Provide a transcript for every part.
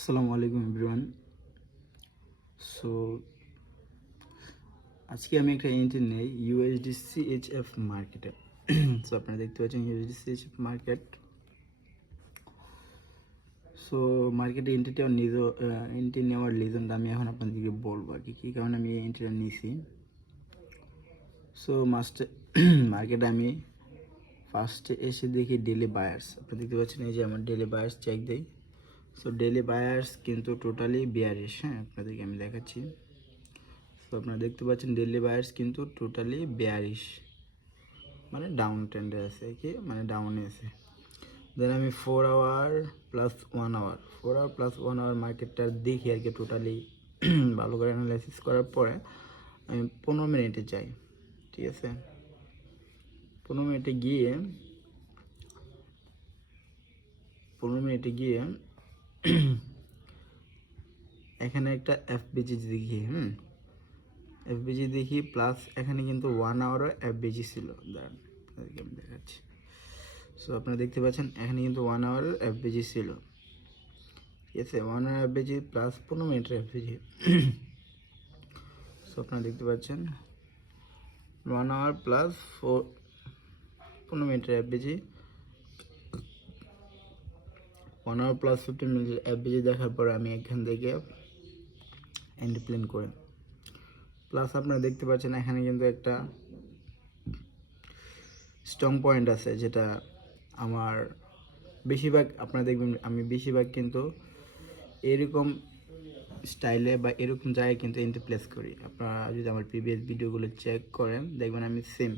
আসসালামু আলাইকুম everyone. So আজকে আমি একটা এন্ট্রি নেই ইউএসডি সিএইচএফ মার্কেটে। সো আপনারা দেখতে পাচ্ছেন ইউএসডি সিএইচএফ মার্কেট। সো মার্কেটে এন্ট্রি নেওয়ার রিজনটা আমি এখন আপনাদেরকে বলবো আর কি কী কারণে আমি এই এন্ট্রিটা নিয়েছি। সো মার্কেটে আমি ফার্স্টে এসে দেখি ডেলি বায়ার্স। আপনারা দেখতে পাচ্ছেন এই যে আমার ডেলি বায়ার্স চেক দেই। সো ডেলি বায়ার্স কিন্তু টোটালি বিয়ারিশ। হ্যাঁ, আপনাদেরকে আমি দেখাচ্ছি। তো আপনারা দেখতে পাচ্ছেন ডেইলি বায়ার্স কিন্তু টোটালি বেয়ারিশ, মানে ডাউন ট্রেন্ডে আছে কি, মানে ডাউনে আছে। দেন আমি 4 hour plus 1 hour 4 hour plus 1 hour মার্কেটটা দেখি আর কি টোটালি ভালো করে অ্যানালাইসিস করার পরে আমি 15 মিনিটে যাই। ঠিক আছে, 15 মিনিটে গিয়ে 15 মিনিটে গিয়ে এখানে একটা এফবিজি দেখি। এফবিজি দেখি প্লাস এখানে কিন্তু 1 আওয়ারও এফবিজি ছিল। দাঁড়ান আপনাদেরকে আমি দেখাচ্ছি। সো আপনারা দেখতে পাচ্ছেন এখানে কিন্তু 1 আওয়ারের এফবিজি ছিল। ঠিক আছে, 1 আওয়ার এফবিজি প্লাস 15 মিনিটের এফবিজি। সো আপনারা দেখতে পাচ্ছেন 1 আওয়ার প্লাস 15 মিনিটের এফবিজি, 1 আওয়ার প্লাস 15 মিনিটের এফবিজি দেখার পরে আমি এখান থেকে এন্ট্রি প্ল্যান করে প্লাস আপনারা দেখতে পাচ্ছেন এখানে কিন্তু একটা স্ট্রং পয়েন্ট আছে, যেটা আমার বেশিরভাগ আপনারা দেখবেন আমি বেশিরভাগ কিন্তু এরকম স্টাইলে বা এরকম জায়গায় কিন্তু এন্ট্রি প্লেস করি। আপনারা যদি আমার প্রিভিয়াস ভিডিওগুলো চেক করেন দেখবেন আমি সেম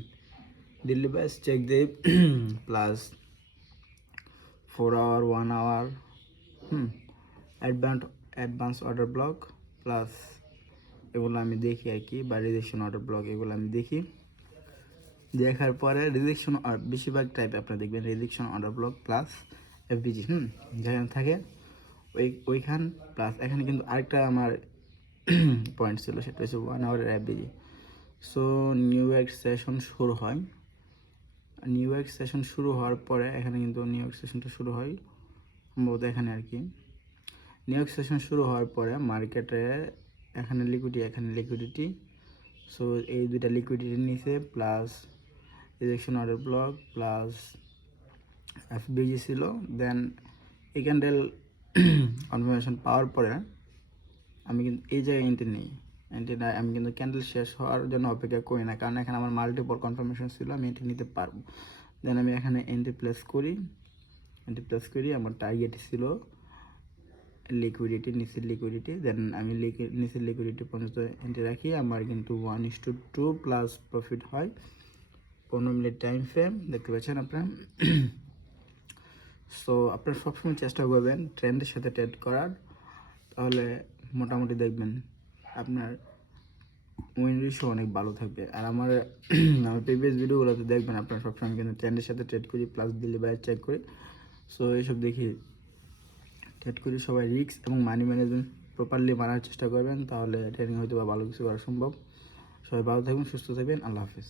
দিল্লি বাস চেক দিই plus 4 hour 1 hour advance order block plus এগুলো আমি দেখি আর কি, বা রিজেকশন অর্ডার ব্লক এগুলো আমি দেখি। দেখার পরে রিজেকশন বেশিরভাগ টাইপ আপনারা দেখবেন rejection order block plus FBG যেখানে থাকে ওইখান প্লাস এখানে কিন্তু আরেকটা আমার পয়েন্ট ছিল, সেটা হচ্ছে 1 আওয়ারের FBG. So New York session শুরু হয়। নিউ ইয়র্ক সেশন শুরু হওয়ার পরে এখানে কিন্তু নিউ ইয়র্ক সেশনটা শুরু হয় সম্ভবত এখানে আর কি। নিউ ইয়র্ক সেশন শুরু হওয়ার পরে মার্কেটে এখানে লিকুইডিটি। সো এই দুইটা লিকুইডিটি নিচে plus rejection order block plus FBG ছিল। দেন এই ক্যান্ডেল কনফার্মেশন পাওয়ার পরে আমি কিন্তু এই জায়গায় এন্ট্রি নিই। এন্ট্রিটা আমি কিন্তু ক্যান্ডেল শেষ হওয়ার জন্য অপেক্ষা করি না, কারণ এখানে আমার মাল্টিপল কনফার্মেশন ছিল, আমি এন্ট্রি নিতে পারবো। দেন আমি এখানে এন্ট্রি প্লেস করি। আমার টার্গেট ছিল নিচের লিকুইডিটি। দেন আমি নিচের লিকুইডিটি পর্যন্ত এন্ট্রি রাখি। আমার কিন্তু 1:2 প্লাস প্রফিট হয়। 15 মিনিট টাইম ফ্রেম দেখতে পাচ্ছেন আপনারা। সো আপনারা সবসময় চেষ্টা করবেন ট্রেন্ডের সাথে ট্রেড করার, তাহলে মোটামুটি দেখবেন আপনার উইন রেশিও অনেক ভালো থাকবে। আর আমার প্রিভিয়াস ভিডিওগুলোতে দেখবেন আপনারা সবসময় কিন্তু ট্রেন্ডের সাথে ট্রেড করি প্লাস ডেইলি বায়ার চেক করি। সো এইসব দেখি ট্রেড করি। সবাই রিস্ক এবং মানি ম্যানেজমেন্ট প্রপারলি মানার চেষ্টা করবেন, তাহলে ট্রেডিং হয়তো বা ভালো কিছু করা সম্ভব। সবাই ভালো থাকবেন, সুস্থ থাকবেন। আল্লাহ হাফিজ।